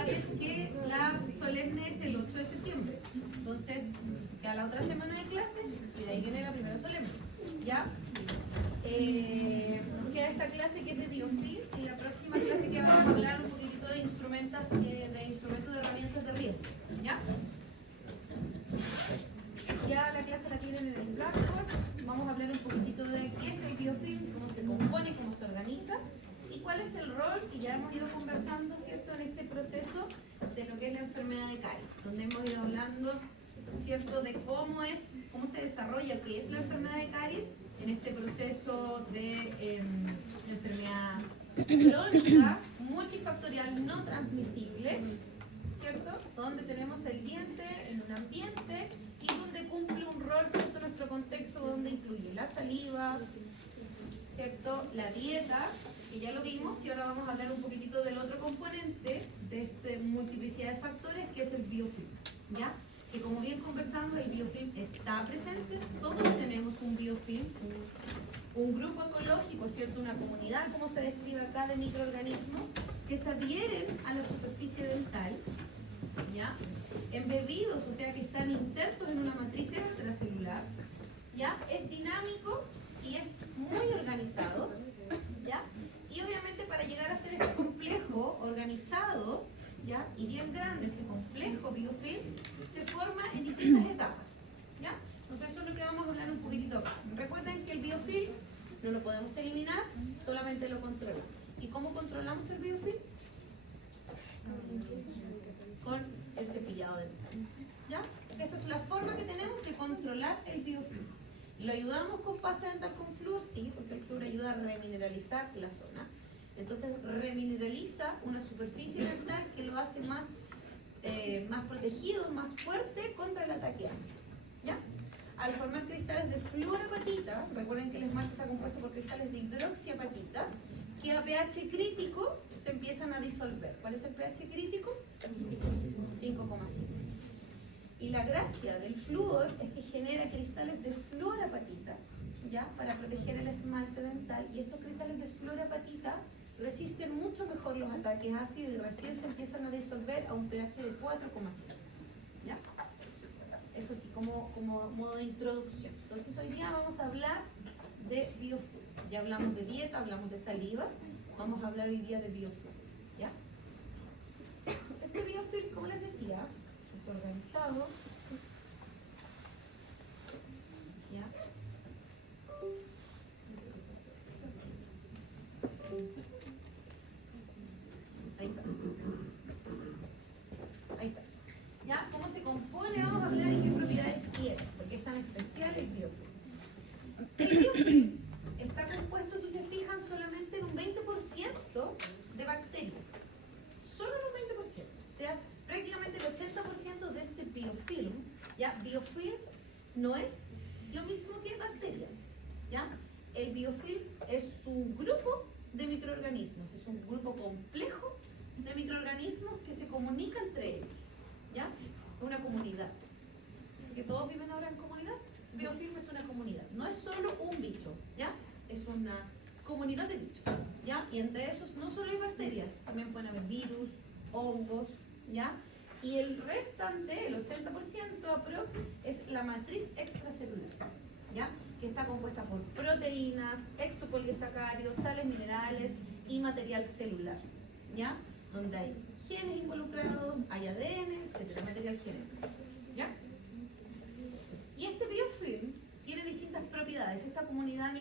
recordarles que la solemne es el 8 de septiembre. Entonces, queda la otra semana de clases y de ahí viene la primera solemne. ¿Ya? Queda esta clase que es de biofilm y la próxima clase que vamos a hablar un poquitito de instrumentos de herramientas de riesgo. ¿Ya? Ya la clase la tienen en el Blackboard. Vamos a hablar un poquitito de qué es el biofilm, cómo se compone, cómo se organiza y cuál es el rol que ya hemos ido conversando, ¿cierto?, en este proceso de lo que es la enfermedad de Caris, donde hemos ido hablando, ¿cierto?, de cómo se desarrolla, qué es la enfermedad de Caris en este proceso de enfermedad crónica, multifactorial, no transmisible, ¿cierto?, donde tenemos el diente en un ambiente y donde cumple un rol, ¿cierto?, en nuestro contexto, donde incluye la saliva, ¿cierto?, la dieta, que ya lo vimos, y ahora vamos a hablar un poquitito del otro componente de esta multiplicidad de factores, que es el biofilm, ¿ya? Que como bien conversamos, el biofilm está presente, todos tenemos un biofilm, un grupo ecológico, ¿cierto?, una comunidad, como se describe acá, de microorganismos que se adhieren a la superficie dental, ¿ya?, embebidos, o sea que están insertos en una matriz extracelular, ¿ya?, es dinámico y es muy organizado, ¿ya?, y obviamente para llegar a ser este complejo organizado, ¿ya?, y bien grande, este complejo biofilm, se forma en distintas etapas, ¿ya? Entonces eso es lo que vamos a hablar un poquitito acá. Recuerden que el biofilm no lo podemos eliminar, solamente lo controlamos. ¿Y cómo controlamos el biofilm? Con el cepillado dental, ¿ya? Esa es la forma que tenemos de controlar el biofilm. ¿Lo ayudamos con pasta dental con flúor? Sí, porque el flúor ayuda a remineralizar la zona. Entonces remineraliza una superficie dental que lo hace más protegido, más fuerte contra el ataque ácido, ¿ya? Al formar cristales de fluorapatita, recuerden que el esmalte está compuesto por cristales de hidroxiapatita, que a pH crítico se empiezan a disolver. ¿Cuál es el pH crítico? 5,5. Y la gracia del flúor es que genera cristales de fluorapatita, ¿ya?, para proteger el esmalte dental, y estos cristales de fluorapatita resisten mucho mejor los ataques ácidos y recién se empiezan a disolver a un pH de 4,5, ¿ya? Eso sí, como modo de introducción. Entonces hoy día vamos a hablar de biofilm. Ya hablamos de dieta, hablamos de saliva, vamos a hablar hoy día de biofilm, ¿ya? Este biofilm, como les decía, es organizado, ¿ya? Ahí está. Ahí está. ¿Ya? ¿Cómo se compone? Vamos a hablar de qué propiedades tiene, porque es tan especial el biofilm. El biofilm está compuesto, si se fijan, solamente en un 20% de bacterias. Solo en un 20%. O sea, prácticamente el 80% de este biofilm, ¿ya? Biofilm no es lo mismo que bacteria, ¿ya? El biofilm es un grupo de microorganismos, es un grupo complejo de microorganismos que se comunican entre ellos, ¿ya? Una comunidad. Porque todos viven ahora en comunidad. Biofilm es una comunidad, no es solo un bicho, ¿ya? Es una comunidad de bichos, ¿ya? Y entre esos no solo hay bacterias, también pueden haber virus, hongos, ¿ya? Y el restante, el 80% aprox, es la matriz extracelular, ¿ya?, que está compuesta por proteínas, exopolisacáridos, sales minerales y material celular, ¿ya?, donde hay genes involucrados, hay ADN, etcétera, material genético, ¿ya? Y este biofilm tiene distintas propiedades, esta comunidad,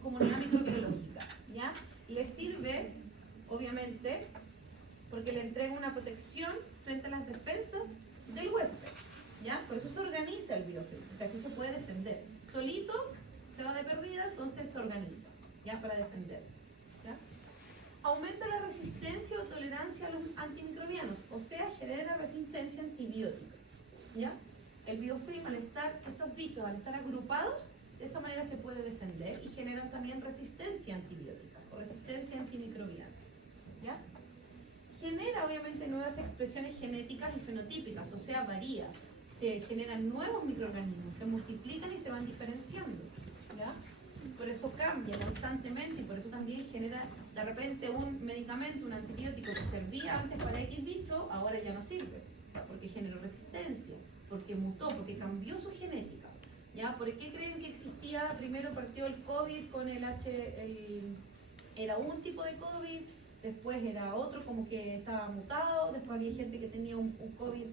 comunidad microbiológica, ¿ya? Le sirve, obviamente, porque le entrega una protección frente a las defensas del huésped, ¿ya? Por eso se organiza el biofilm, porque así se puede defender. Solito se va de perdida, entonces se organiza, ¿ya?, para defenderse, ¿ya? Aumenta la resistencia o tolerancia a los antimicrobianos, o sea, genera resistencia antibiótica, ¿ya? El biofilm, estos bichos, al estar agrupados, de esa manera se puede defender y generan también resistencia antibiótica o resistencia antimicrobiana, ¿ya? Genera obviamente nuevas expresiones genéticas y fenotípicas, o sea, varía. Se generan nuevos microorganismos, se multiplican y se van diferenciando, ¿ya? Por eso cambia constantemente y por eso también genera de repente un medicamento, un antibiótico que servía antes para X bicho, ahora ya no sirve, porque generó resistencia, porque mutó, porque cambió su genética. ¿Ya? ¿Por qué creen que existía? Primero partió el COVID con era un tipo de COVID, después era otro como que estaba mutado, después había gente que tenía un COVID,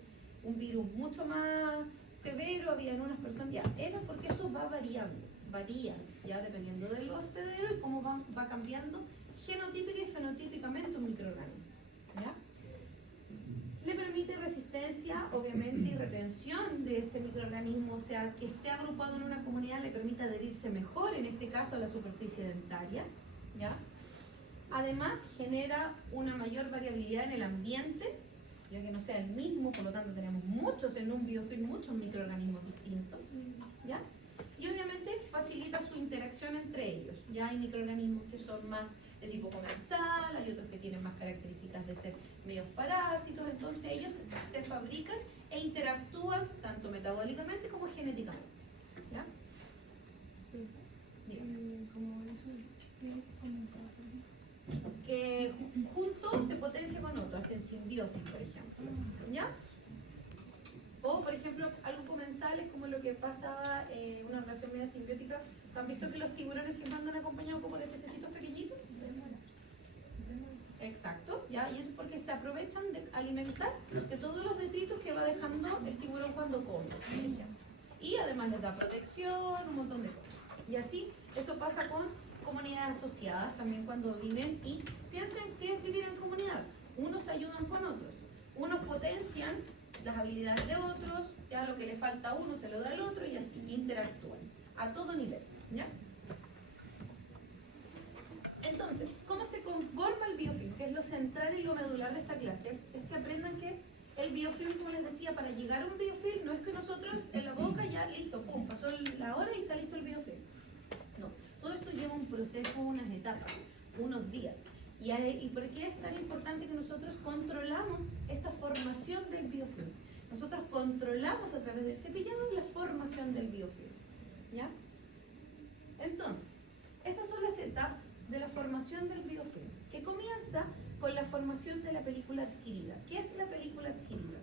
un virus mucho más severo, había en unas personas, ya, era porque eso va variando, varía, ya dependiendo del hospedero y cómo va cambiando genotípica y fenotípicamente un microorganismo, ¿ya? Le permite resistencia, obviamente, y retención de este microorganismo, o sea, que esté agrupado en una comunidad le permite adherirse mejor, en este caso a la superficie dentaria, ¿ya? Además, genera una mayor variabilidad en el ambiente, ya que no sea el mismo, por lo tanto tenemos muchos en un biofilm, muchos microorganismos distintos, ¿ya? Y obviamente facilita su interacción entre ellos, ya hay microorganismos que son más de tipo comensal, hay otros que tienen más características de ser medios parásitos, entonces ellos se fabrican e interactúan tanto metabólicamente como genéticamente, ¿ya? Como eso es comenzar, que juntos se potencia con otros, hacen simbiosis, por ejemplo, ¿ya? O, por ejemplo, algo comensal es como lo que pasaba en una relación media simbiótica. ¿Han visto que los tiburones siempre andan acompañados como de pececitos pequeñitos? Exacto, ¿ya? Y eso es porque se aprovechan de alimentar de todos los detritos que va dejando el tiburón cuando come, por ejemplo. Y además les da protección, un montón de cosas. Y así, eso pasa con comunidades asociadas también cuando viven, y piensen qué es vivir en comunidad. Unos ayudan con otros, unos potencian las habilidades de otros, ya lo que le falta a uno se lo da al otro y así interactúan a todo nivel, ¿ya? Entonces, ¿cómo se conforma el biofilm? Que es lo central y lo medular de esta clase, es que aprendan que el biofilm, como les decía, para llegar a un biofilm no es que nosotros en la boca ya listo, pum, pasó la hora y está listo el biofilm. No, todo esto lleva un proceso, unas etapas, unos días. ¿Y por qué es tan importante que nosotros controlamos esta formación del biofilm? Nosotros controlamos a través del cepillado la formación del biofilm, ¿ya? Entonces, estas son las etapas de la formación del biofilm, que comienza con la formación de la película adquirida. ¿Qué es la película adquirida?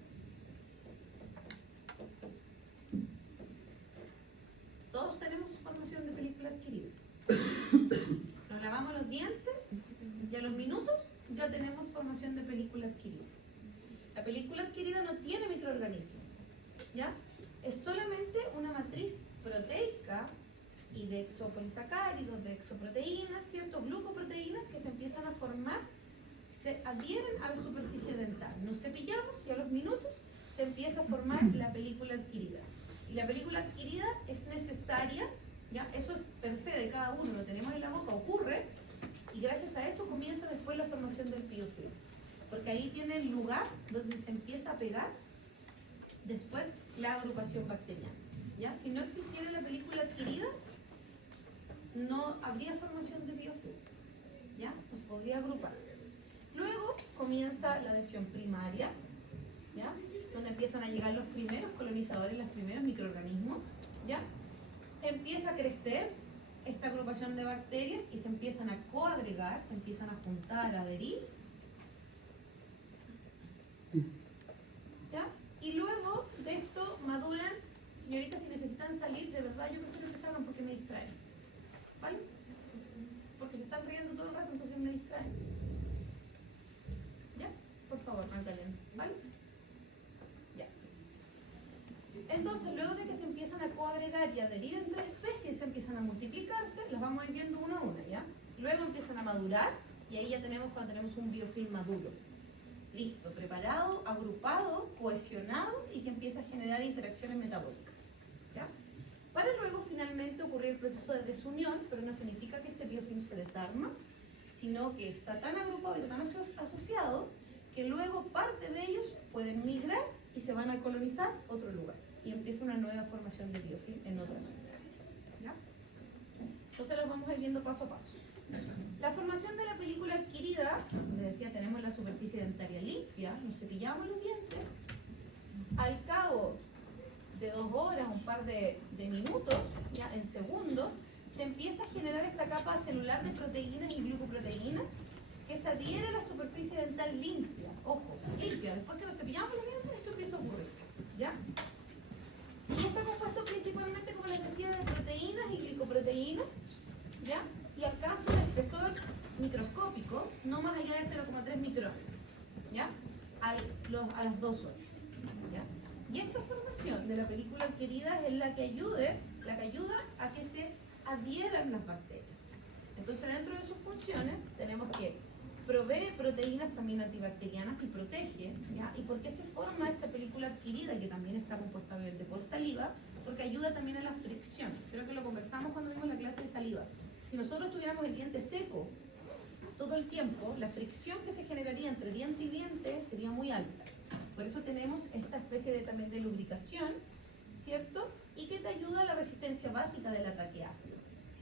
Todos tenemos formación de película adquirida. Nos lavamos los dientes y a los minutos ya tenemos formación de película adquirida. La película adquirida no tiene microorganismos, ¿ya? Es solamente una matriz proteica y de exopolisacáridos, de exoproteínas, ¿cierto? Glucoproteínas que se empiezan a formar, se adhieren a la superficie dental. Nos cepillamos y a los minutos se empieza a formar la película adquirida. Y la película adquirida es necesaria, ¿ya? Eso es per se de cada uno, lo tenemos en la boca, ocurre, y gracias a eso comienza después la formación del biofilm. Porque ahí tiene el lugar donde se empieza a pegar después la agrupación bacteriana, ¿ya? Si no existiera la película adquirida, no habría formación de biofilm, ¿ya? Pues podría agrupar. Luego comienza la adhesión primaria, ¿ya? Donde empiezan a llegar los primeros colonizadores, los primeros microorganismos, ¿ya? Empieza a crecer esta agrupación de bacterias y se empiezan a coagregar, se empiezan a juntar, a adherir, ¿ya? Y luego de esto maduran. Señoritas, si necesitan salir, de verdad yo prefiero que salgan porque me distraen, ¿vale? Porque se están riendo todo el rato, entonces me distraen. ¿Ya? Por favor, Magdalena, ¿vale? Ya. Entonces, luego de que se empiezan a coagregar y adherir entre especies, se empiezan a multiplicarse, las vamos a ir viendo una a una, ¿ya? Luego empiezan a madurar y ahí ya tenemos cuando tenemos un biofilm maduro. Listo, preparado, agrupado, cohesionado y que empieza a generar interacciones metabólicas, ¿ya? Para luego finalmente ocurrir el proceso de desunión, pero no significa que este biofilm se desarma, sino que está tan agrupado y tan asociado que luego parte de ellos pueden migrar y se van a colonizar otro lugar y empieza una nueva formación de biofilm en otra zona, ¿ya? Entonces los vamos a ir viendo paso a paso. La formación de la película adquirida, les decía, tenemos la superficie dentaria limpia, nos cepillamos los dientes, al cabo de 2 horas, un par de minutos, ya en segundos, se empieza a generar esta capa celular de proteínas y glucoproteínas que se adhiere a la superficie dental limpia. Ojo, ¿ya? A las 2 horas. ¿Ya? Y esta formación de la película adquirida es la que ayuda a que se adhieran las bacterias. Entonces, dentro de sus funciones, tenemos que provee proteínas también antibacterianas y protege. ¿Ya? ¿Y por qué se forma esta película adquirida, que también está compuesta obviamente por saliva? Porque ayuda también a la fricción. Creo que lo conversamos cuando vimos la clase de saliva. Si nosotros tuviéramos el diente seco todo el tiempo, la fricción que se generaría entre diente y diente sería muy alta. Por eso tenemos esta especie también de lubricación, ¿cierto? Y que te ayuda a la resistencia básica del ataque ácido.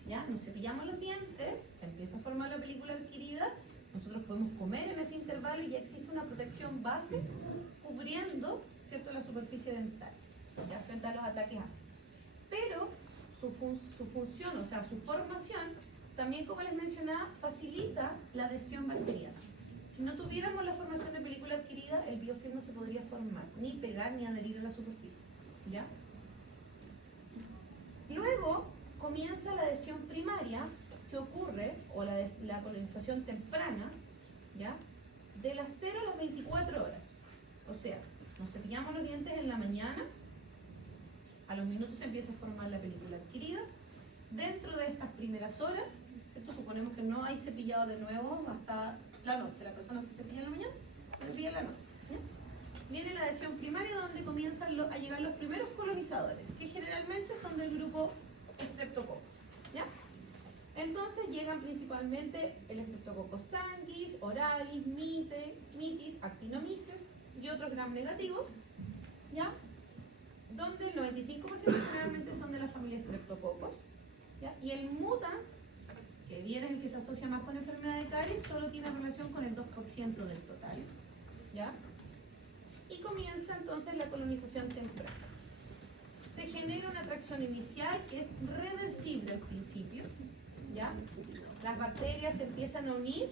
¿Ya? Nos cepillamos los dientes, se empieza a formar la película adquirida, nosotros podemos comer en ese intervalo y ya existe una protección base cubriendo, ¿cierto?, la superficie dental, ¿ya?, frente a los ataques ácidos. Pero su función, o sea, su formación, también, como les mencionaba, facilita la adhesión bacteriana. Si no tuviéramos la formación de película adquirida, el biofilm no se podría formar, ni pegar, ni adherir a la superficie. ¿Ya? Luego comienza la adhesión primaria, que ocurre, o la colonización temprana, ¿ya?, de las 0 a las 24 horas. O sea, nos cepillamos los dientes en la mañana, a los minutos se empieza a formar la película adquirida. Dentro de estas primeras horas, ¿cierto?, suponemos que no hay cepillado de nuevo hasta la noche. La persona se cepilla en la mañana, se cepilla en la noche. ¿Ya? Viene la adhesión primaria, donde comienzan a llegar los primeros colonizadores, que generalmente son del grupo Streptococcus. ¿Ya? Entonces llegan principalmente el Streptococcus sanguis, oralis, mitis, actinomyces y otros gram negativos, ¿ya?, donde el 95% generalmente son de la familia Streptococcus, ¿ya? Y el mutans, que viene el que se asocia más con enfermedad de caries, solo tiene relación con el 2% del total, ¿ya? Y comienza entonces la colonización temprana. Se genera una atracción inicial que es reversible al principio, ¿ya? Las bacterias se empiezan a unir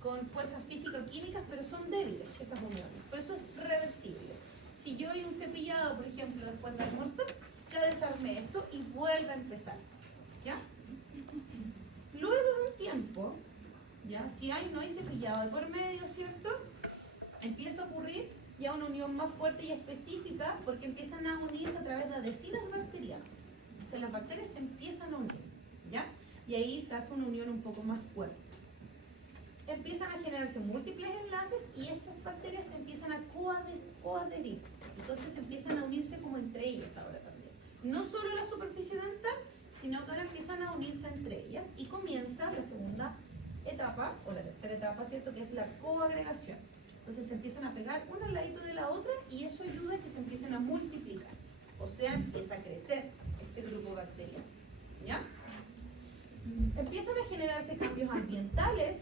con fuerzas físico-químicas, pero son débiles esas uniones, por eso es reversible. Si yo doy un cepillado, por ejemplo, después de almorzar, ya desarmé esto y vuelve a empezar, ¿ya? Luego de un tiempo, ¿ya?, si no hay cepillado de por medio, ¿cierto?, empieza a ocurrir ya una unión más fuerte y específica, porque empiezan a unirse a través de adhesivas bacterianas. O sea, las bacterias se empiezan a unir, ¿ya? Y ahí se hace una unión un poco más fuerte. Empiezan a generarse múltiples enlaces y estas bacterias se empiezan a coadherir. Entonces empiezan a unirse como entre ellas ahora también. No solo la superficie dental, sino que ahora empiezan a unirse entre ellas y comienza la segunda etapa, o la tercera etapa, ¿cierto?, que es la coagregación. Entonces se empiezan a pegar una al ladito de la otra y eso ayuda a que se empiecen a multiplicar. O sea, empieza a crecer este grupo bacteriano, ¿ya? Empiezan a generarse cambios ambientales,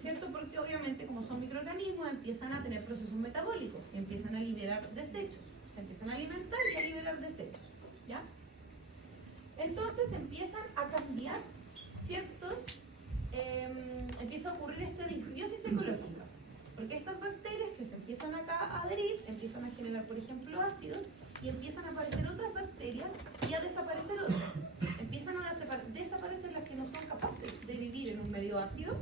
¿cierto? Porque obviamente, como son microorganismos, empiezan a tener procesos metabólicos, empiezan a liberar desechos, se empiezan a alimentar y a liberar desechos, ¿ya? Entonces empiezan a cambiar empieza a ocurrir esta disbiosis ecológica, porque estas bacterias que se empiezan acá a adherir, empiezan a generar, por ejemplo, ácidos, y empiezan a aparecer otras bacterias y a desaparecer otras. Empiezan a desaparecer las que no son capaces de vivir en un medio ácido,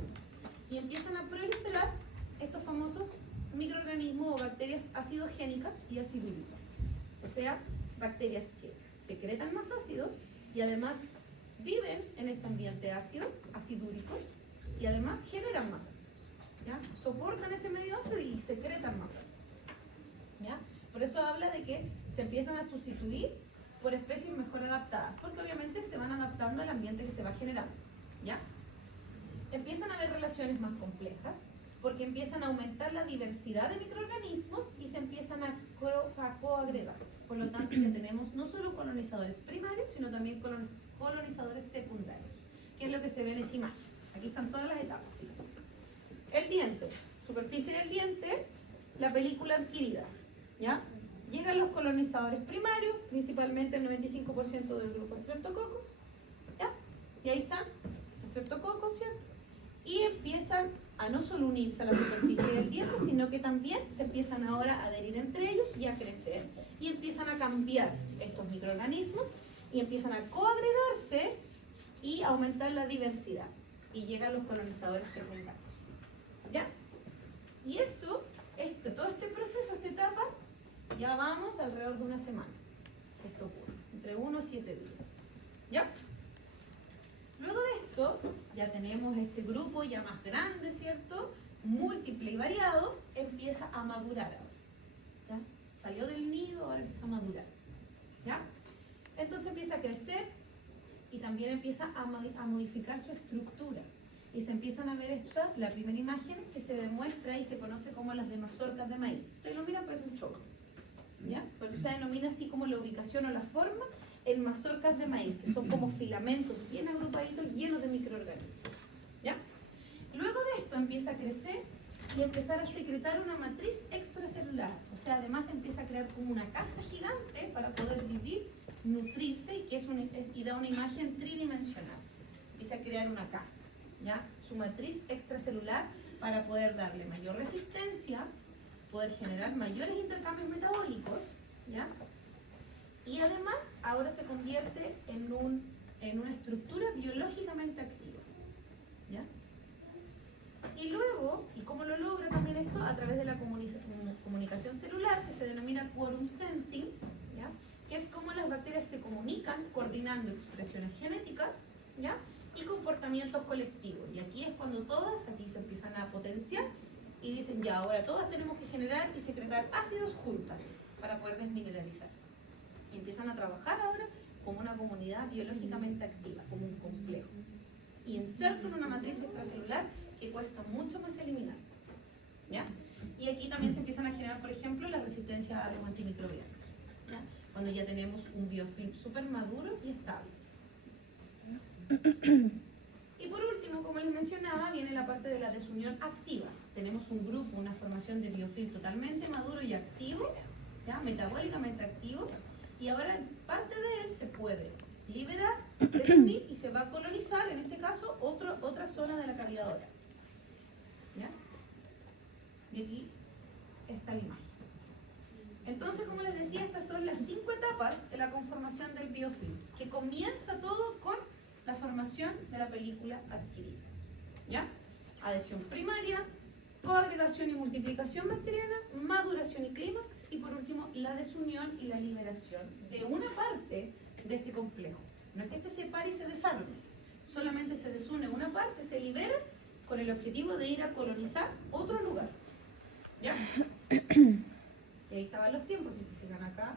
y empiezan a proliferar estos famosos microorganismos o bacterias acidogénicas y acidúricas. O sea, bacterias que secretan más ácidos y además viven en ese ambiente ácido, acidúrico, y además generan más ácidos, ¿ya? Soportan ese medio ácido y secretan más ácido, ¿ya? Por eso habla de que se empiezan a sustituir por especies mejor adaptadas, porque obviamente se van adaptando al ambiente que se va generando, ¿ya? Empiezan a haber relaciones más complejas, porque empiezan a aumentar la diversidad de microorganismos y se empiezan a coagregar. Por lo tanto, ya tenemos no solo colonizadores primarios, sino también colonizadores secundarios, que es lo que se ve en esa imagen. Aquí están todas las etapas, fíjense. El diente, superficie del diente, la película adquirida, ¿ya? Llegan los colonizadores primarios, principalmente el 95% del grupo Streptococcus, ¿ya? Y ahí están, Streptococcus, ¿cierto? Y empiezan a no solo unirse a la superficie del diente, sino que también se empiezan ahora a adherir entre ellos y a crecer, y empiezan a cambiar estos microorganismos, y empiezan a coagregarse y a aumentar la diversidad, y llegan los colonizadores secundarios, ¿ya? Y esto es este proceso, esta etapa, ya vamos alrededor de una semana. Esto ocurre, entre 1 y 7 días. ¿Ya? Luego de esto, ya tenemos este grupo ya más grande, ¿cierto? Múltiple y variado, empieza a madurar ahora. ¿Ya? Salió del nido, ahora empieza a madurar. ¿Ya? Entonces empieza a crecer y también empieza a modificar su estructura. Y se empiezan a ver la primera imagen que se demuestra y se conoce como las de mazorcas de maíz. Ustedes lo miran, parece un choclo. ¿Ya? Por eso se denomina así como la ubicación o la forma en mazorcas de maíz, que son como filamentos bien agrupaditos, llenos de microorganismos. ¿Ya? Luego de esto empieza a crecer y empezar a secretar una matriz extracelular. O sea, además empieza a crear como una casa gigante para poder vivir, nutrirse y da una imagen tridimensional. Empieza a crear una casa, ¿ya? Su matriz extracelular para poder darle mayor resistencia, poder generar mayores intercambios metabólicos, ¿ya? Y además ahora se convierte en una estructura biológicamente activa, ¿ya? Y luego, ¿y cómo lo logra también esto? A través de la comunicación celular, que se denomina quorum sensing, ¿ya? Que es cómo las bacterias se comunican coordinando expresiones genéticas, ¿ya? Y comportamientos colectivos. Y aquí es cuando todas, aquí se empiezan a potenciar y dicen, ya, ahora todas tenemos que generar y secretar ácidos juntas para poder desmineralizar. Y empiezan a trabajar ahora como una comunidad biológicamente activa, como un complejo. Y inserto en una matriz extracelular que cuesta mucho más eliminar. ¿Ya? Y aquí también se empiezan a generar, por ejemplo, la resistencia a los antimicrobianos. ¿Ya? Cuando ya tenemos un biofilm súper maduro y estable. Y por último, como les mencionaba, viene la parte de la desunión activa. Tenemos un grupo, una formación de biofilm totalmente maduro y activo, ¿ya? Metabólicamente activo, y ahora parte de él se puede liberar, desunir y se va a colonizar, en este caso, otra zona de la cavidad oral. ¿Ya? Y aquí está la imagen. Entonces, como les decía, estas son las 5 etapas de la conformación del biofilm, que comienza todo con la formación de la película adquirida. ¿Ya? Adhesión primaria, coagregación y multiplicación bacteriana, maduración y clímax, y por último, la desunión y la liberación de una parte de este complejo. No es que se separe y se desarme, solamente se desune una parte, se libera, con el objetivo de ir a colonizar otro lugar. ¿Ya? Y ahí estaban los tiempos, si se fijan acá.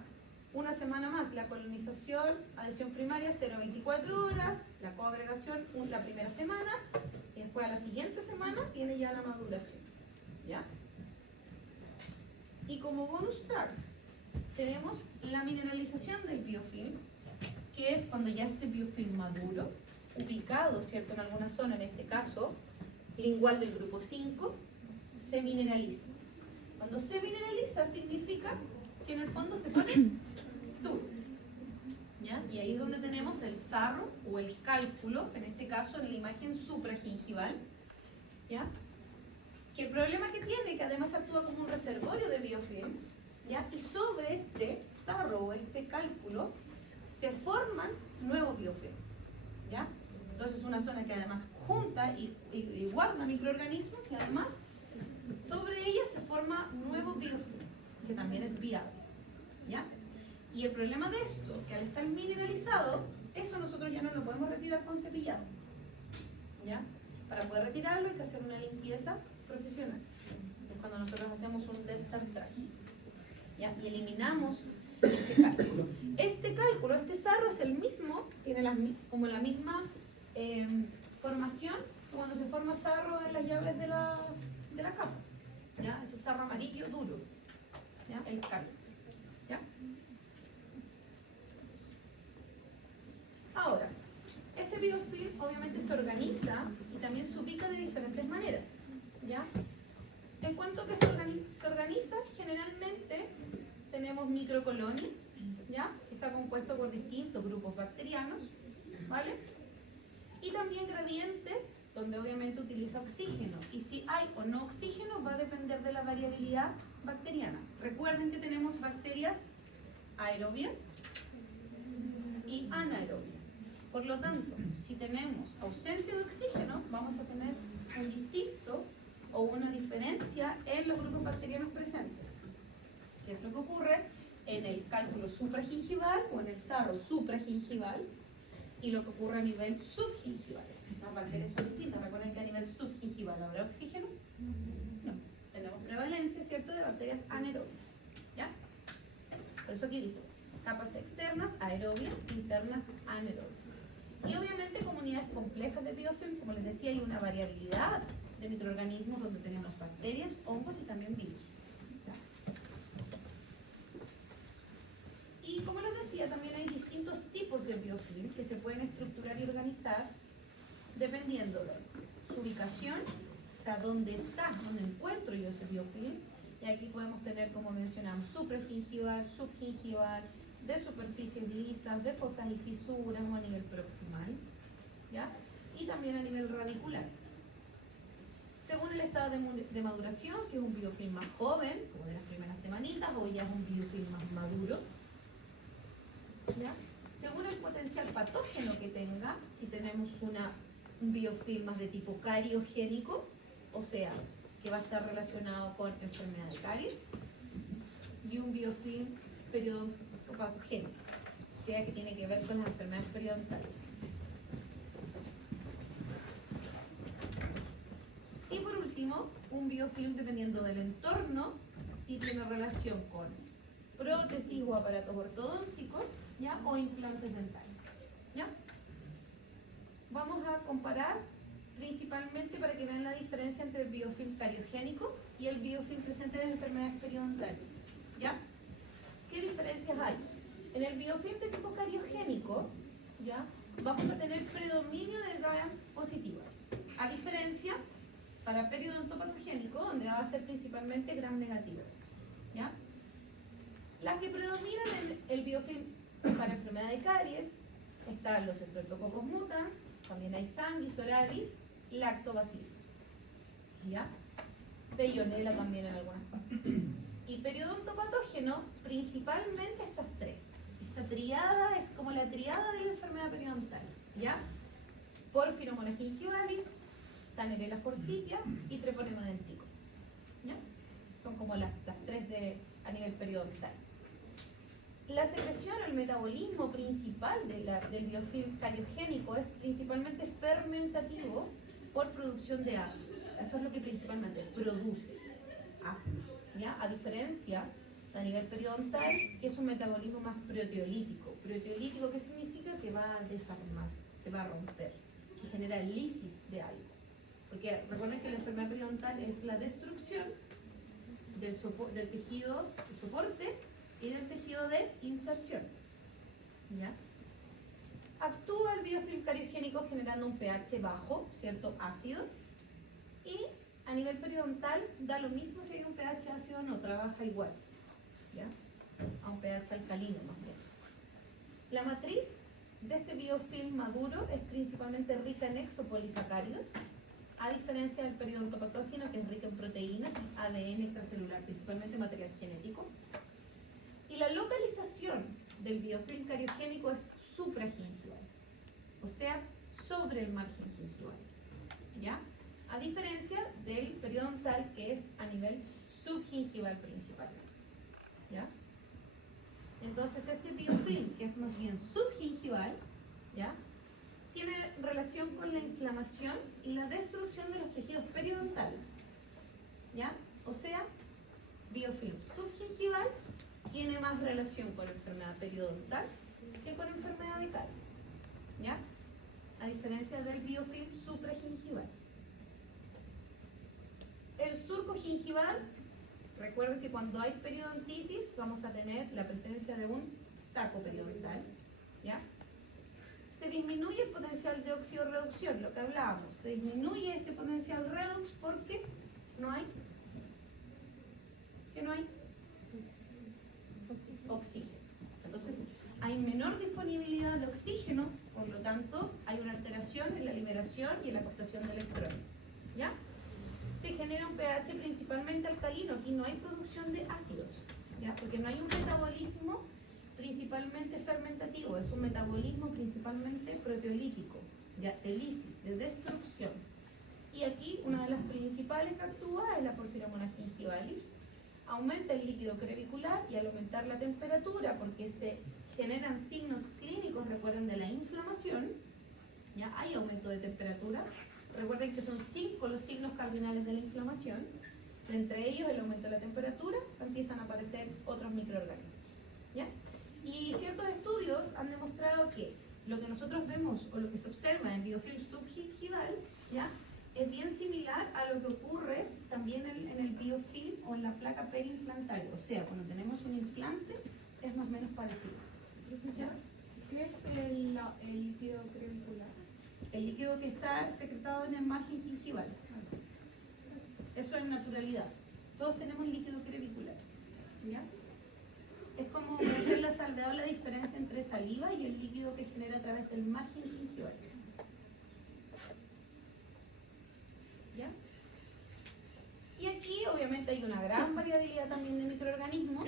Una semana más, la colonización, adhesión primaria, 0,24 horas, la coagregación, la primera semana, y después a la siguiente semana viene ya la maduración. ¿Ya? Y como bonus track, tenemos la mineralización del biofilm, que es cuando ya este biofilm maduro, ubicado, ¿cierto?, en alguna zona, en este caso, lingual del grupo 5, se mineraliza. Cuando se mineraliza significa que en el fondo se pone duro. ¿Ya? Y ahí es donde tenemos el sarro o el cálculo, en este caso en la imagen supragingival. ¿Ya? Que el problema que tiene, que además actúa como un reservorio de biofilm, ¿ya? Y sobre este sarro o este cálculo se forman nuevos biofilm. ¿Ya? Entonces una zona que además junta y guarda microorganismos, y además sobre ella se forma nuevo biofilm, que también es viable. ¿Ya? Y el problema de esto, que al estar mineralizado, eso nosotros ya no lo podemos retirar con cepillado. ¿Ya? Para poder retirarlo hay que hacer una limpieza profesional. Es cuando nosotros hacemos un destartraje. ¿Ya? Y eliminamos ese cálculo. Este cálculo, este sarro es el mismo, tiene como la misma formación cuando se forma sarro en las llaves de la casa. ¿Ya? Ese sarro amarillo duro. ¿Ya? El cálculo. ¿Ya? Ahora, este biofilm obviamente se organiza y también se ubica de diferentes maneras. ¿Ya? En cuanto a que se organiza, generalmente tenemos microcolonias, ¿ya? Está compuesto por distintos grupos bacterianos, ¿vale? Y también gradientes, donde obviamente utiliza oxígeno. Y si hay o no oxígeno va a depender de la variabilidad bacteriana. Recuerden que tenemos bacterias aerobias y anaerobias. Por lo tanto, si tenemos ausencia de oxígeno, vamos a tener un distinto o una diferencia en los grupos bacterianos presentes. ¿Qué es lo que ocurre en el cálculo supragingival o en el sarro supragingival y lo que ocurre a nivel subgingival? Las bacterias son distintas. Recuerden que a nivel subgingival habrá oxígeno. No. Tenemos prevalencia, ¿cierto?, de bacterias anaerobias. ¿Ya? Por eso aquí dice capas externas aerobias, internas anaerobias. Y obviamente comunidades complejas de biofilm, como les decía, hay una variabilidad de microorganismos donde tenemos bacterias, hongos y también virus. ¿Ya? Y como les decía, también hay distintos tipos de biofilm que se pueden estructurar y organizar dependiendo de su ubicación, o sea, dónde está, dónde encuentro yo ese biofilm. Y aquí podemos tener, como mencionamos, supragingival, subgingival, de superficies lisas, de fosas y fisuras o a nivel proximal, ¿ya? Y también a nivel radicular. Según el estado de maduración, si es un biofilm más joven, como de las primeras semanitas, o ya es un biofilm más maduro, ¿ya? Según el potencial patógeno que tenga, si tenemos un biofilm más de tipo cariogénico, o sea, que va a estar relacionado con enfermedad de caries, y un biofilm periodontopatógeno, o sea, que tiene que ver con las enfermedades periodontales. Y por último, un biofilm, dependiendo del entorno, si tiene relación con prótesis o aparatos ortodóncicos, ¿ya?, o implantes dentales, ¿ya? Vamos a comparar principalmente para que vean la diferencia entre el biofilm cariogénico y el biofilm presente en las enfermedades periodontales, ¿ya? ¿Qué diferencias hay? En el biofilm de tipo cariogénico, ¿ya?, vamos a tener predominio de gram positivas, a diferencia para periodontopatogénico, donde va a ser principalmente gram negativas, ¿ya? Las que predominan en el biofilm para enfermedad de caries están los Streptococcus mutans, también hay Sanguis oralis, Lactobacillus, ¿ya? Bellonella también en algunas partes. Y periodontopatógeno, principalmente estas tres. Esta triada es como la triada de la enfermedad periodontal, ¿ya? Porphyromonas gingivalis, Tannerella forsythia y Treponema denticum, ¿ya? Son como las tres a nivel periodontal. La secreción o el metabolismo principal del biofilm cariogénico es principalmente fermentativo por producción de ácidos. Eso es lo que principalmente produce ácidos, ¿ya? A diferencia a nivel periodontal, que es un metabolismo más proteolítico. Proteolítico, ¿qué significa? Que va a desarmar, que va a romper, que genera lisis de algo. Porque recuerden que la enfermedad periodontal es la destrucción del tejido de soporte y del tejido de inserción, ¿ya? Actúa el biofilm cariogénico generando un pH bajo, ¿cierto?, ácido, y a nivel periodontal da lo mismo si hay un pH ácido o no, trabaja igual, ¿ya?, a un pH alcalino más bien. La matriz de este biofilm maduro es principalmente rica en exopolisacáridos, a diferencia del periodontopatógeno, que es rica en proteínas y ADN extracelular, principalmente material genético. Y la localización del biofilm cariogénico es supragingival, o sea, sobre el margen gingival, ¿ya? A diferencia del periodontal, que es a nivel subgingival principalmente, ¿ya? Entonces este biofilm, que es más bien subgingival, ¿ya?, tiene relación con la inflamación y la destrucción de los tejidos periodontales, ¿ya? O sea, biofilm subgingival tiene más relación con la enfermedad periodontal que con la enfermedad de caries, ¿ya? A diferencia del biofilm supragingival. El surco gingival, recuerden que cuando hay periodontitis vamos a tener la presencia de un saco periodontal, ¿ya? Se disminuye el potencial de oxidorreducción, lo que hablábamos. Se disminuye este potencial redox porque no hay, ¿qué no hay? Oxígeno. Entonces, hay menor disponibilidad de oxígeno, por lo tanto, hay una alteración en la liberación y en la captación de electrones, ¿ya? Se genera un pH principalmente alcalino, aquí no hay producción de ácidos, ¿ya? Porque no hay un metabolismo principalmente fermentativo, es un metabolismo principalmente proteolítico, ¿ya?, de lisis, de destrucción. Y aquí una de las principales que actúa es la Porphyromonas gingivalis, aumenta el líquido crevicular y al aumentar la temperatura, porque se generan signos clínicos, recuerden, de la inflamación, ¿ya? Hay aumento de temperatura. Recuerden que son 5 los signos cardinales de la inflamación. Entre ellos el aumento de la temperatura, empiezan a aparecer otros microorganismos, ¿ya? Y ciertos estudios han demostrado que lo que nosotros vemos o lo que se observa en biofilm subgingival, ¿ya?, es bien similar a lo que ocurre también en el biofilm o en la placa periimplantaria. O sea, cuando tenemos un implante es más o menos parecido. ¿Ya? ¿Qué es el líquido crevicular? El líquido que está secretado en el margen gingival. Eso es naturalidad. Todos tenemos líquido crevicular. ¿Ya? Es como hacer la salvedad o la diferencia entre saliva y el líquido que genera a través del margen gingival. ¿Ya? Y aquí obviamente hay una gran variabilidad también de microorganismos,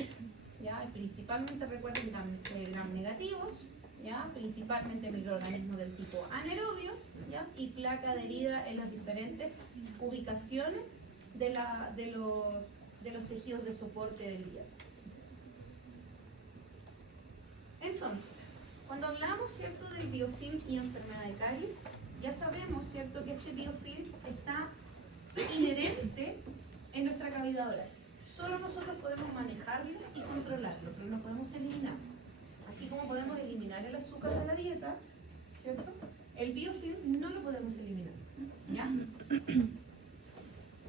¿ya? Principalmente recuerden gram negativos, ¿ya? Principalmente microorganismos del tipo anaerobios, ¿ya? Y placa adherida en las diferentes ubicaciones de los tejidos de soporte del hígado. Entonces, cuando hablamos, ¿cierto?, del biofilm y enfermedad de caries, ya sabemos, ¿cierto?, que este biofilm está inherente en nuestra cavidad oral. Solo nosotros podemos manejarlo y controlarlo, pero no podemos eliminarlo. Así como podemos eliminar el azúcar de la dieta, ¿cierto?, el biofilm no lo podemos eliminar, ¿ya?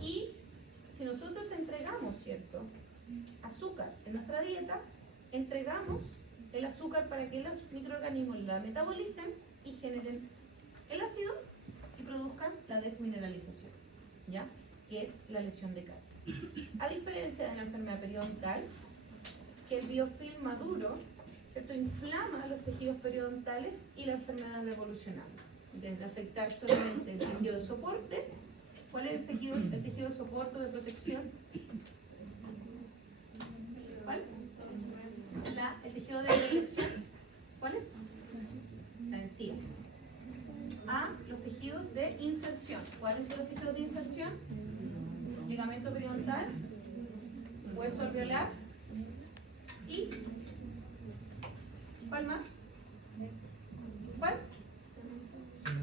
Y si nosotros entregamos, ¿cierto?, azúcar en nuestra dieta, entregamos el azúcar para que los microorganismos la metabolicen y generen el ácido y produzcan la desmineralización, ¿ya?, que es la lesión de caries. A diferencia de la enfermedad periodontal, que el biofilm maduro, ¿cierto?, inflama los tejidos periodontales y la enfermedad va evolucionando, desde afectar solamente el tejido de soporte. ¿Cuál es el tejido de soporte o de protección? ¿Cuál? El tejido de protección, ¿cuál es? La encía. A los tejidos de inserción. ¿Cuáles son los tejidos de inserción? Ligamento periodontal, hueso alveolar y ¿cuál más? ¿Cuál?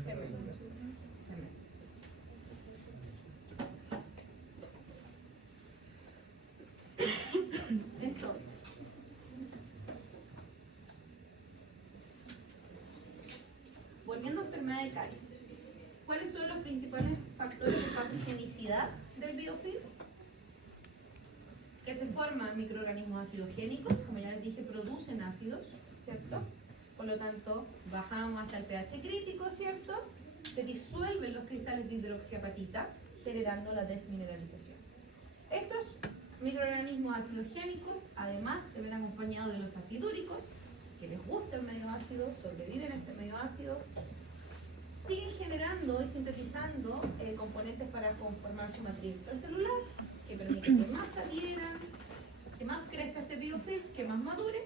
Cemento. Entonces, volviendo a enfermedad de caries, ¿cuáles son los principales factores de patogenicidad del biofilm? Que se forman microorganismos acidogénicos, como ya les dije, producen ácidos, ¿cierto? Por lo tanto, bajamos hasta el pH crítico, ¿cierto? Se disuelven los cristales de hidroxiapatita, generando la desmineralización. Estos microorganismos acidogénicos, además, se ven acompañados de los acidúricos, que les gusta el medio ácido, sobreviven a este medio ácido, siguen generando y sintetizando componentes para conformar su matriz extracelular, que permite que más se adhieran, que más crezca este biofilm, que más madure,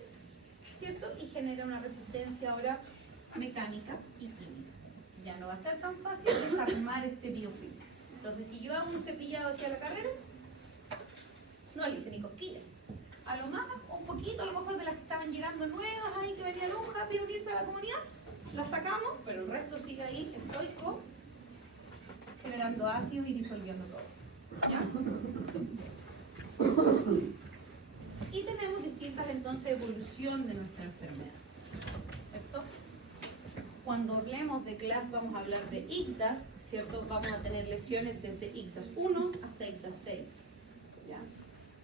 ¿cierto? Y genera una resistencia ahora mecánica y química. Ya no va a ser tan fácil desarmar este biofilm. Entonces, si yo hago un cepillado hacia la carrera, no le hice ni cosquillas. A lo más, un poquito, a lo mejor de las que estaban llegando nuevas, ahí que venían un happy a unirse a la comunidad, las sacamos, pero el resto sigue ahí, estoico, generando ácido y disolviendo todo. ¿Ya? Y tenemos distintas entonces evolución de nuestra enfermedad. ¿Cierto? Cuando hablemos de CLAS vamos a hablar de ictas, ¿cierto? Vamos a tener lesiones desde ictas 1 hasta ictas 6. ¿Ya?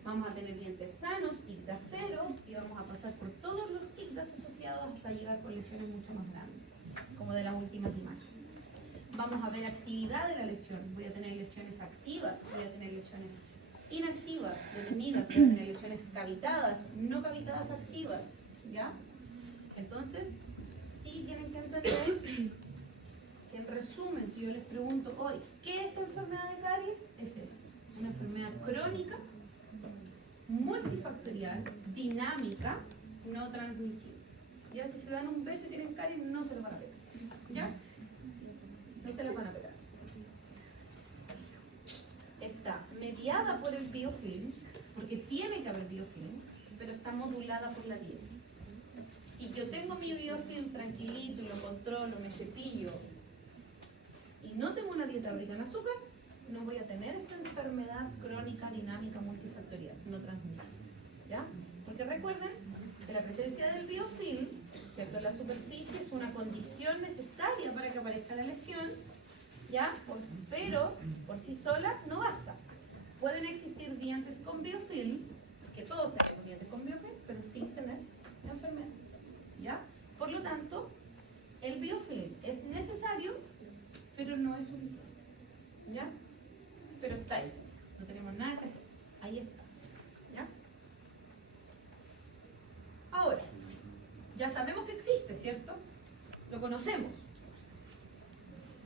Vamos a tener dientes sanos, ictas 0, y vamos a pasar por todos los ictas asociados hasta llegar con lesiones mucho más grandes, como de las últimas imágenes. Vamos a ver actividad de la lesión. Voy a tener lesiones activas, voy a tener lesiones inactivas, detenidas, voy a tener lesiones cavitadas, no cavitadas activas, ¿ya? Entonces, sí tienen que entender que, en resumen, si yo les pregunto hoy, ¿qué es enfermedad de caries? Es eso, una enfermedad crónica, multifactorial, dinámica, no transmisible. Ya si se dan un beso y tienen caries, no se las van a pegar, ¿ya? No se las van a pegar. Está mediada por el biofilm, porque tiene biofilm tranquilito y lo controlo, me cepillo y no tengo una dieta rica en azúcar, no voy a tener esta enfermedad crónica dinámica multifactorial, no transmisible. ¿Ya? Porque recuerden que la presencia del biofilm, ¿cierto?, en la superficie es una condición necesaria para que aparezca la lesión, ¿ya? Pero por sí sola no basta. Pueden existir dientes con biofilm, que todos tenemos dientes con biofilm, pero sin tener enfermedad. ¿Ya? Por lo tanto, el biofilm es necesario, pero no es suficiente. ¿Ya? Pero está ahí. No tenemos nada que hacer. Ahí está. ¿Ya? Ahora, ya sabemos que existe, ¿cierto? Lo conocemos.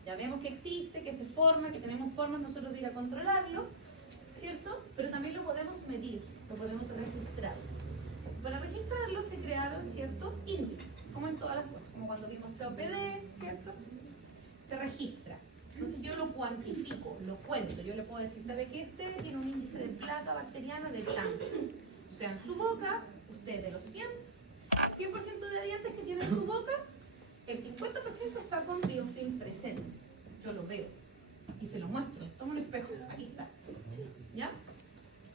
Ya vemos que existe, que se forma, que tenemos formas nosotros de ir a controlarlo, ¿cierto? Pero también lo podemos medir, lo podemos registrar. Para registrarlo se crearon ciertos índices, como en todas las cosas, como cuando vimos COPD, ¿cierto? Se registra. Entonces yo lo cuantifico, lo cuento. Yo le puedo decir, ¿sabe qué? Usted tiene un índice de placa bacteriana de tanto. O sea, en su boca, usted de los 100% de dientes que tiene en su boca, el 50% está con biofilm presente. Yo lo veo y se lo muestro. Tomo un espejo, aquí está. ¿Ya?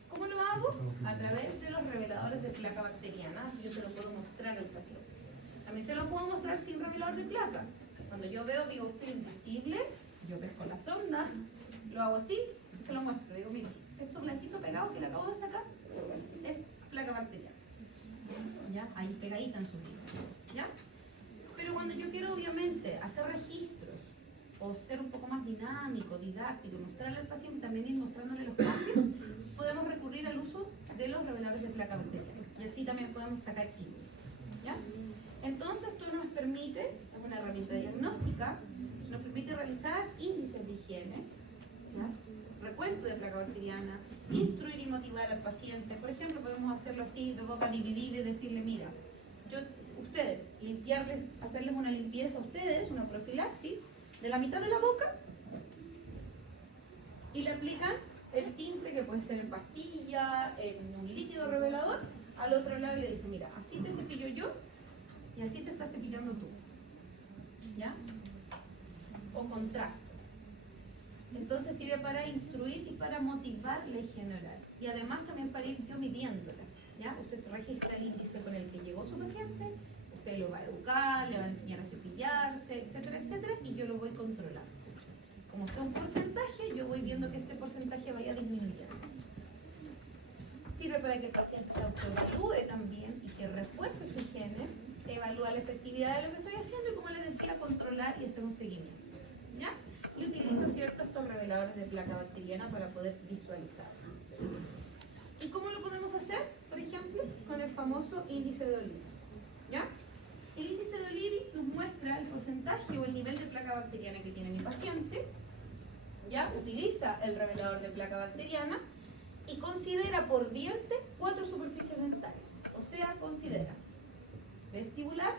¿Cómo lo hago? A través de los reveladores de placa bacteriana, así yo se lo puedo mostrar al paciente. También se lo puedo mostrar sin revelador de placa. Cuando yo veo biofilm visible, yo pesco la sonda, lo hago así y se lo muestro. Digo, mira, estos blanquitos pegados que le acabo de sacar es placa bacteriana. ¿Ya? Ahí pegadita en su vida. ¿Ya? Pero cuando yo quiero obviamente hacer registros o ser un poco más dinámico, didáctico, mostrarle al paciente, también ir mostrándole los cambios, podemos recurrir al uso de los reveladores de placa bacteriana. Y así también podemos sacar índices. ¿Ya? Entonces esto nos permite, es una herramienta diagnóstica, nos permite realizar índices de higiene, ¿ya? Recuento de placa bacteriana, instruir y motivar al paciente. Por ejemplo, podemos hacerlo así, de boca dividida y decirle, mira, ustedes, hacerles una limpieza a ustedes, una profilaxis, de la mitad de la boca, y le aplican el tinte, que puede ser en pastilla, en un líquido revelador, al otro lado y le dicen, mira, así te cepillo yo, y así te estás cepillando tú. ¿Ya? O contrasto. Entonces sirve para instruir y para motivar la higiene oral. Y además también para ir yo midiéndola. ¿Ya? Usted registra el índice con el que llegó su paciente, usted lo va a educar, le va a enseñar a cepillarse, etcétera, etcétera, y yo lo voy controlando. Como sea un porcentaje, yo voy viendo que este porcentaje vaya disminuyendo. Sirve para que el paciente se autoevalúe también y que refuerce su higiene, evalúa la efectividad de lo que estoy haciendo y, como les decía, controlar y hacer un seguimiento. ¿Ya? Y utiliza, ¿cierto?, estos reveladores de placa bacteriana para poder visualizar. ¿Y cómo lo podemos hacer? Por ejemplo, con el famoso índice de O'Leary. ¿Ya? El índice de O'Leary nos muestra el porcentaje o el nivel de placa bacteriana que tiene mi paciente. ¿Ya? Utiliza el revelador de placa bacteriana y considera por diente 4 superficies dentales. O sea, considera vestibular,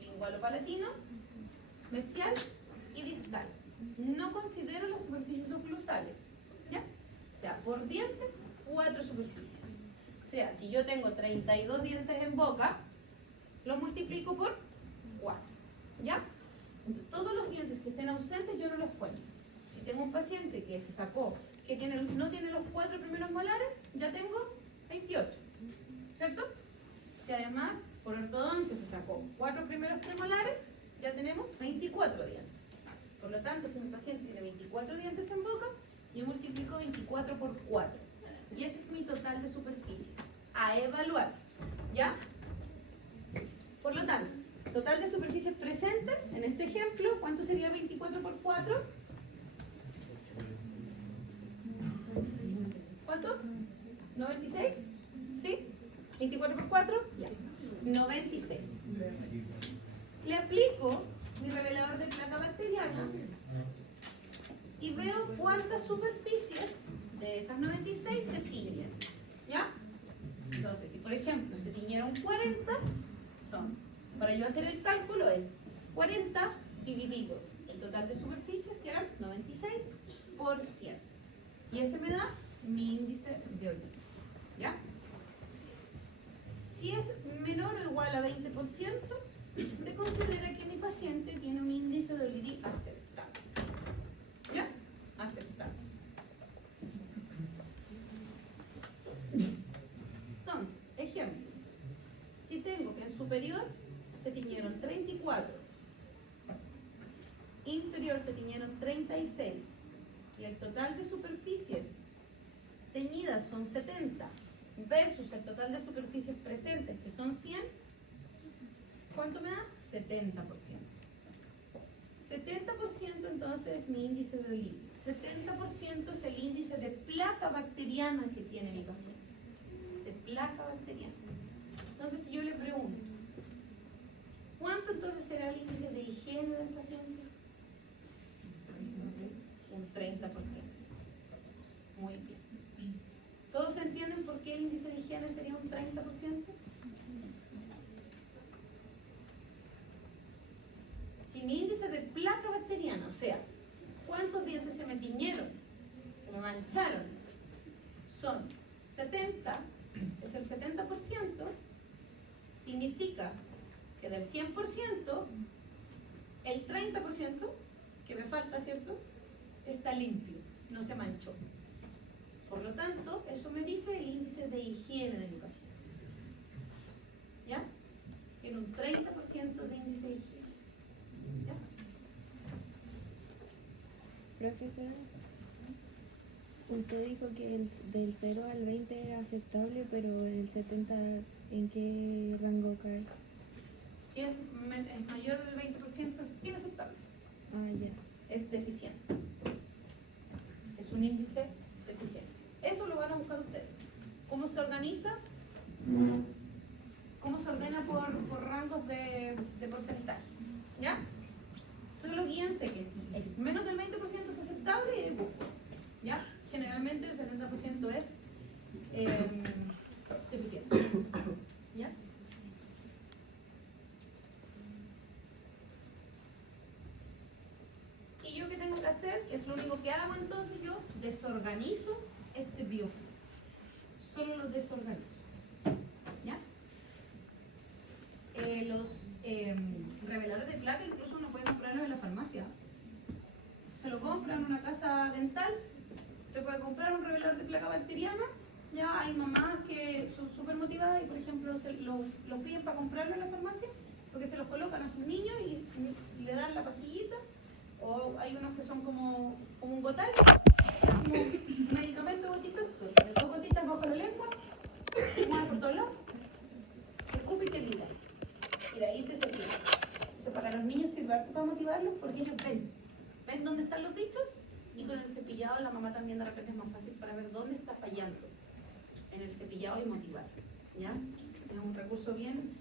lingualo-palatino, mesial y distal. No considero las superficies oclusales. ¿Ya? O sea, por diente, 4 superficies. O sea, si yo tengo 32 dientes en boca, lo multiplico por 4. ¿Ya? Entonces, todos los dientes que estén ausentes yo no los cuento. Si tengo un paciente que se sacó, que no tiene los 4 primeros molares, ya tengo 28. ¿Cierto? Si además por ortodoncia se sacó 4 primeros premolares, ya tenemos 24 dientes. Por lo tanto, si mi paciente tiene 24 dientes en boca, yo multiplico 24 por 4. Y ese es mi total de superficies a evaluar. ¿Ya? Por lo tanto, total de superficies presentes, en este ejemplo, ¿cuánto sería 24 por 4? ¿Cuánto? ¿96? ¿Sí? ¿24 por 4? Ya. 96. Le aplico mi revelador de placa bacteriana y veo cuántas superficies de esas 96 se tiñen. ¿Ya? Entonces, si por ejemplo se tiñeron 40, para yo hacer el cálculo es 40 dividido el total de superficies, que eran 96 por 100. Y ese me da mi índice de O'Leary. ¿Ya? Si es menor o igual a 20%, superior se tiñeron 34, inferior se tiñeron 36 y el total de superficies teñidas son 70 versus el total de superficies presentes que son 100, ¿cuánto me da? 70%. 70% entonces es mi índice de Levy. 70% es el índice de placa bacteriana que tiene mi paciente. De placa bacteriana. Entonces, si yo le pregunto, ¿cuánto entonces será el índice de higiene del paciente? Un 30%. Muy bien. ¿Todos entienden por qué el índice de higiene sería un 30%? Si mi índice de placa bacteriana, o sea, ¿cuántos dientes se me tiñeron? Se me mancharon. Son 70, es el 70%, significa que del 100%, el 30% que me falta, ¿cierto? Está limpio, no se manchó. Por lo tanto, eso me dice el índice de higiene de mi paciente. ¿Ya? Tiene un 30% de índice de higiene. ¿Ya? Profesora, usted dijo que del 0 al 20 era aceptable, pero el 70, ¿en qué rango cae? Si es mayor del 20%, es inaceptable. Ah, ya. Es deficiente. Es un índice deficiente. Eso lo van a buscar ustedes. ¿Cómo se organiza? ¿Cómo se ordena por rangos de porcentaje? ¿Ya? Solo guíense que si es menos del 20% es aceptable y busco. ¿Ya? Generalmente el 70% es deficiente. ¿Ya? ¿Y yo qué tengo que hacer? Es lo único que hago entonces yo, desorganizo este biofilm. Solo lo desorganizo. ¿Ya? Los reveladores de placa incluso uno puede comprarlos en la farmacia. Se lo compra en una casa dental. Usted puede comprar un revelador de placa bacteriana. Ya hay mamás que son súper motivadas y, por ejemplo, lo piden para comprarlo en la farmacia porque se los colocan a sus niños y le dan la pastillita. O hay unos que son como un gotal, como medicamento, gotitas, pues, 2 gotitas bajo la lengua, una por todos lados, escupe y te libras. Y de ahí te cepillas. Entonces, para los niños sirve harto para motivarlos porque ellos ven dónde están los bichos y con el cepillado la mamá también de repente es más fácil para ver dónde está fallando en el cepillado y motivar. ¿Ya? Es un recurso bien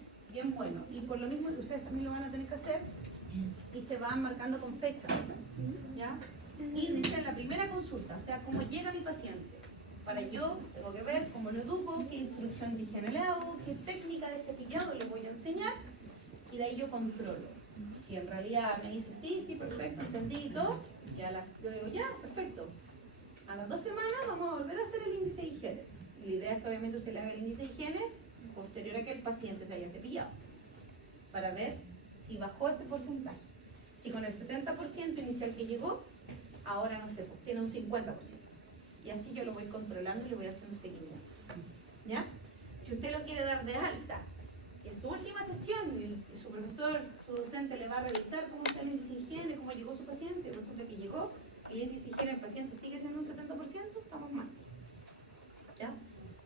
bueno. Y por lo mismo ustedes también lo van a tener que hacer y se van marcando con fecha. ¿Ya? Índice en la primera consulta, o sea, cómo llega mi paciente. Para yo tengo que ver cómo lo educo, qué instrucción de higiene le hago, qué técnica de cepillado le voy a enseñar y de ahí yo controlo. Si en realidad me dice sí, perfecto, entendí y todo, yo le digo ya, perfecto. A las 2 semanas vamos a volver a hacer el índice de higiene. Y la idea es que obviamente usted le haga el índice de higiene posterior a que el paciente se haya cepillado para ver si bajó ese porcentaje. Si con el 70% inicial que llegó, ahora no sé, pues tiene un 50%. Y así yo lo voy controlando y le voy haciendo seguimiento. ¿Ya? Si usted lo quiere dar de alta, que es su última sesión y su profesor, su docente le va a revisar cómo está el índice de higiene, cómo llegó su paciente, y resulta que llegó, el índice de higiene del paciente sigue siendo un 70%, estamos mal. ¿Ya?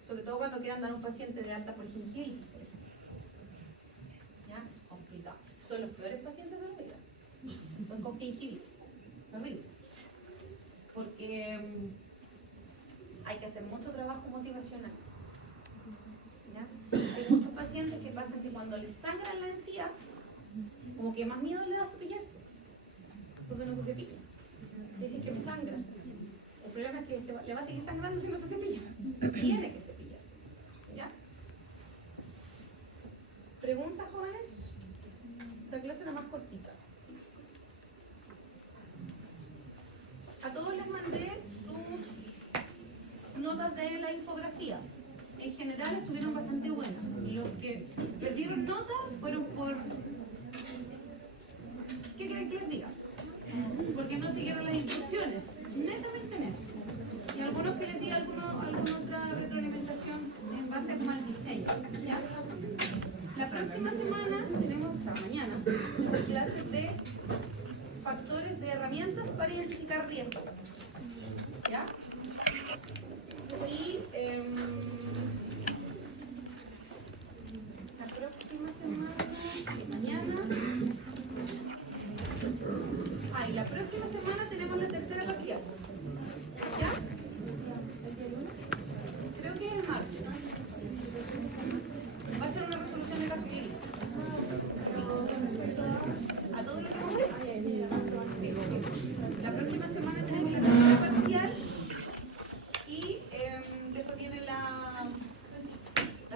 Sobre todo cuando quieran dar a un paciente de alta por gingivitis, por ejemplo. ¿Ya? Es complicado. Son los peores pacientes de la vida. Pues con gingivitis. Horrible. Porque hay que hacer mucho trabajo motivacional. ¿Ya? Hay muchos pacientes que pasan que cuando les sangra la encía, como que más miedo le da a cepillarse. Entonces no se cepilla. Dicen que me sangra. El problema es que le va a seguir sangrando si no se cepilla. Tiene que cepillarse. ¿Ya? ¿Preguntas, jóvenes? Esta clase era más cortita. A todos les mandé sus notas de la infografía. En general estuvieron bastante buenas. Los que perdieron notas fueron por... ¿Qué creen que les diga? Porque no siguieron las instrucciones. Netamente en eso. Y algunos que les diga alguna otra retroalimentación en base como al diseño. ¿Ya? La próxima semana tenemos, o sea, mañana, clases de factores de herramientas para identificar riesgos. ¿Ya? Y la próxima semana, mañana. Y la próxima semana tenemos la tercera parcial. ¿Ya? Creo que es el martes. Va a ser una resolución de caso clínico. ¿A todos les responde? Sí, ok. La próxima semana tenemos la tercera parcial y después viene la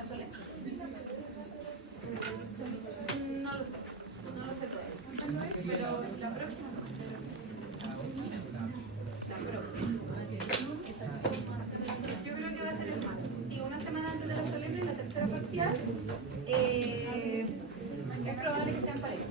solemne. No lo sé todavía. Pero la próxima. Yo creo que va a ser el martes. Sí, una semana antes de la solemne, la tercera parcial, es probable que sean parejas.